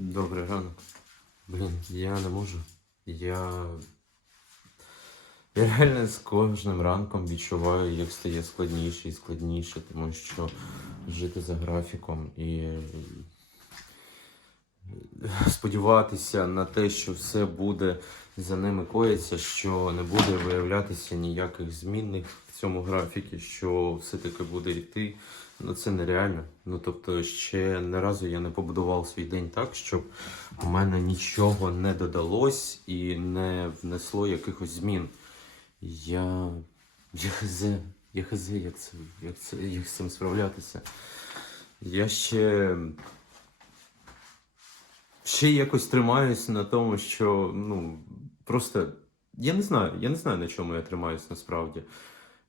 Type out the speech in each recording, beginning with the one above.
Добрий ранок. Блін, я не можу. Я. Я реально з кожним ранком відчуваю, як стає складніше і складніше, тому що жити за графіком і сподіватися на те, що все буде за ними коїться, що не буде виявлятися ніяких змінних в цьому графікі, що все-таки буде йти. Ну це нереально. Ну тобто, ще не разу я не побудував свій день так, щоб у мене нічого не додалось і не внесло якихось змін. Я. Я хз, я хз, як це, як це, як з цим справлятися. Я ще. Ще якось тримаюсь на тому, що ну просто. Я не знаю, я не знаю, на чому я тримаюсь насправді.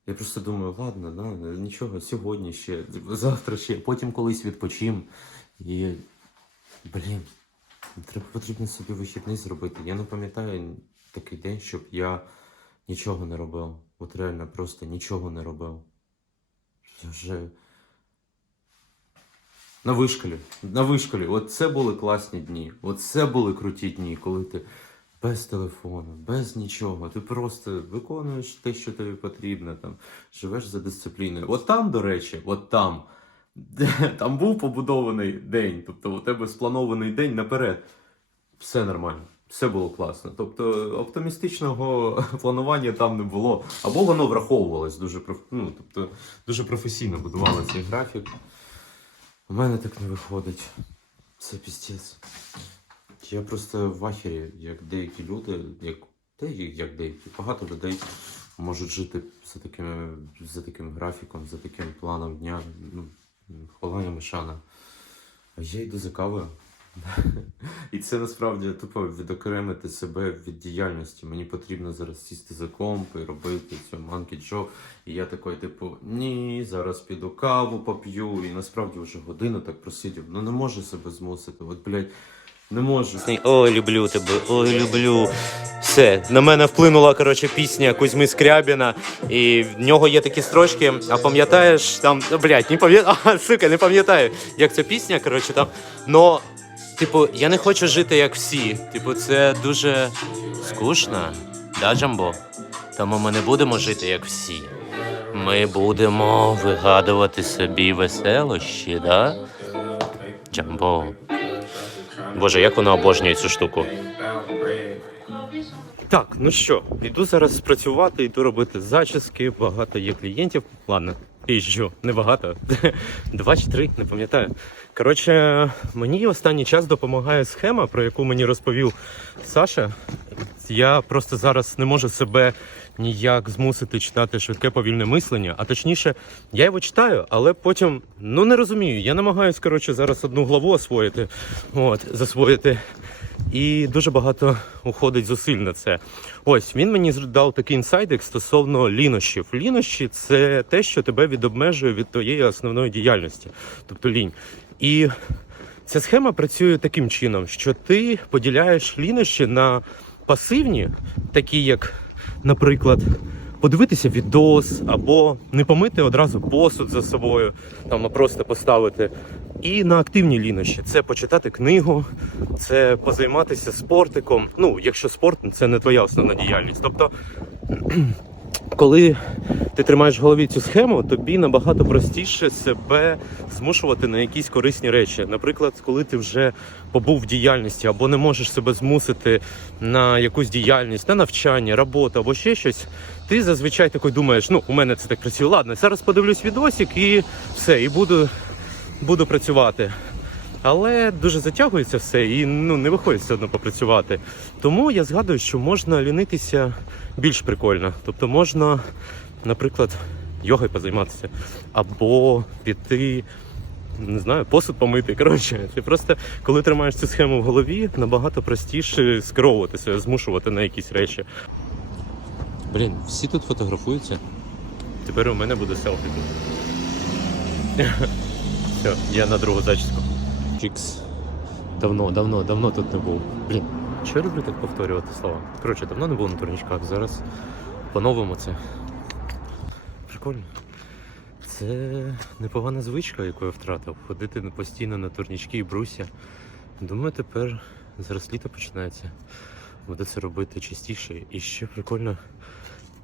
Я просто думаю, ладно, да, нічого, сьогодні ще, завтра ще, потім колись відпочим. І. Блін, треба потрібно собі вихідний зробити. Я не пам'ятаю такий день, щоб я нічого не робив. От реально просто нічого не робив. Я вже. На вишколі. На вишколі. От це були класні дні. От це були круті дні, коли ти без телефону, без нічого. Ти просто виконуєш те, що тобі потрібно, там, живеш за дисципліною. От там, до речі, от там. Там був побудований день, тобто у тебе спланований день наперед. Все нормально, все було класно. Тобто оптимістичного планування там не було. Або воно враховувалось дуже ну, тобто, дуже професійно будували цей графік. У мене так не виходить. Це пістець. Я просто в ахері, як деякі люди, як деякі, як деякі, багато людей можуть жити за таким за таким графіком, за таким планом дня. Ну, хвала мишана. А я йду за кавою. І це насправді тупо відокремити себе від діяльності. Мені потрібно зараз сісти за комп і робити цю манкі джо. І я такий, типу, ні, зараз піду каву поп'ю. І насправді вже годину так просидів. Ну не можу себе змусити. От, блядь, не можу. Ой, люблю тебе, ой, люблю. Все, на мене вплинула коротше пісня Кузьми Скрябіна, і в нього є такі строчки. А пам'ятаєш там, блядь, не пам'ятаю, сука, не пам'ятаю, як ця пісня, коротше там. Но, типу, я не хочу жити як всі. Типу, це дуже скучно, да, Джамбо? Тому ми не будемо жити як всі. Ми будемо вигадувати собі веселощі, да? Джамбо. Боже, як вона обожнює цю штуку. Так, ну що, йду зараз працювати, йду робити зачіски, багато є клієнтів. Ладно, їжджу, небагато. Два чи три, не пам'ятаю. Коротше, мені останній час допомагає схема, про яку мені розповів Саша. Я просто зараз не можу себе ніяк змусити читати швидке повільне мислення. А точніше, я його читаю, але потім ну не розумію. Я намагаюсь, коротше, зараз одну главу освоїти, от, засвоїти. І дуже багато уходить зусиль на це. Ось він мені дав такий інсайдик стосовно лінощів. Лінощі це те, що тебе відобмежує від твоєї основної діяльності, тобто лінь. І ця схема працює таким чином, що ти поділяєш лінощі на пасивні, такі як, наприклад, подивитися відос або не помити одразу посуд за собою, там а просто поставити. І на активні лінощі це почитати книгу, це позайматися спортиком. Ну, якщо спорт це не твоя основна діяльність. Тобто, коли ти тримаєш в голові цю схему, тобі набагато простіше себе змушувати на якісь корисні речі. Наприклад, коли ти вже побув в діяльності або не можеш себе змусити на якусь діяльність, на навчання, роботу або ще щось, ти зазвичай такий думаєш, ну у мене це так працює. Ладно, зараз подивлюсь відосик і все, і буду, буду працювати. Але дуже затягується все і ну не виходить все одно попрацювати. Тому я згадую, що можна лінитися більш прикольно. Тобто можна, наприклад, йогою позайматися, або піти, не знаю, посуд помити. Коротше, ти просто коли тримаєш цю схему в голові, набагато простіше скеровувати себе, змушувати на якісь речі. Блін, всі тут фотографуються. Тепер у мене буде селфі тут. Все, я на другу зачіску. Чікс. Давно, давно, давно тут не був. Блін, Що я люблю так повторювати слова? Коротше, давно не було на турнічках, зараз по-новому це. Прикольно. Це непогана звичка, яку я втратив. Ходити постійно на турнічки і бруся. Думаю, тепер зараз літо починається. Буду це робити частіше. І ще прикольно,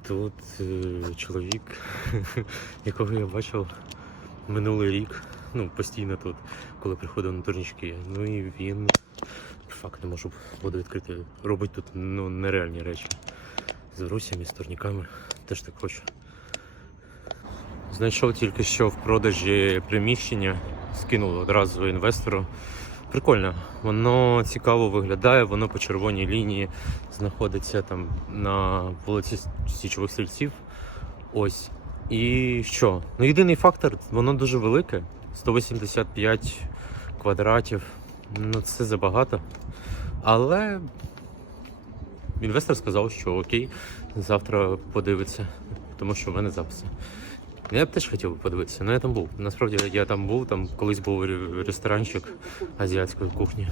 тут е, чоловік, якого я бачив минулий рік, ну, постійно тут, коли приходив на турнічки. Ну і він факт не можу буду відкрити. Робить тут ну, нереальні речі. З русями, з турніками. Теж так хочу. Знайшов тільки що в продажі приміщення, скинув одразу інвестору. Прикольно, воно цікаво виглядає, воно по червоній лінії знаходиться там на вулиці Січових Стрільців. Ось. І що? Ну, єдиний фактор, воно дуже велике. 185 квадратів. Ну, це забагато. Але інвестор сказав, що окей, завтра подивиться, тому що в мене записи. Я б теж хотів подивитися, але я там був. Насправді я там був, там колись був ресторанчик азіатської кухні.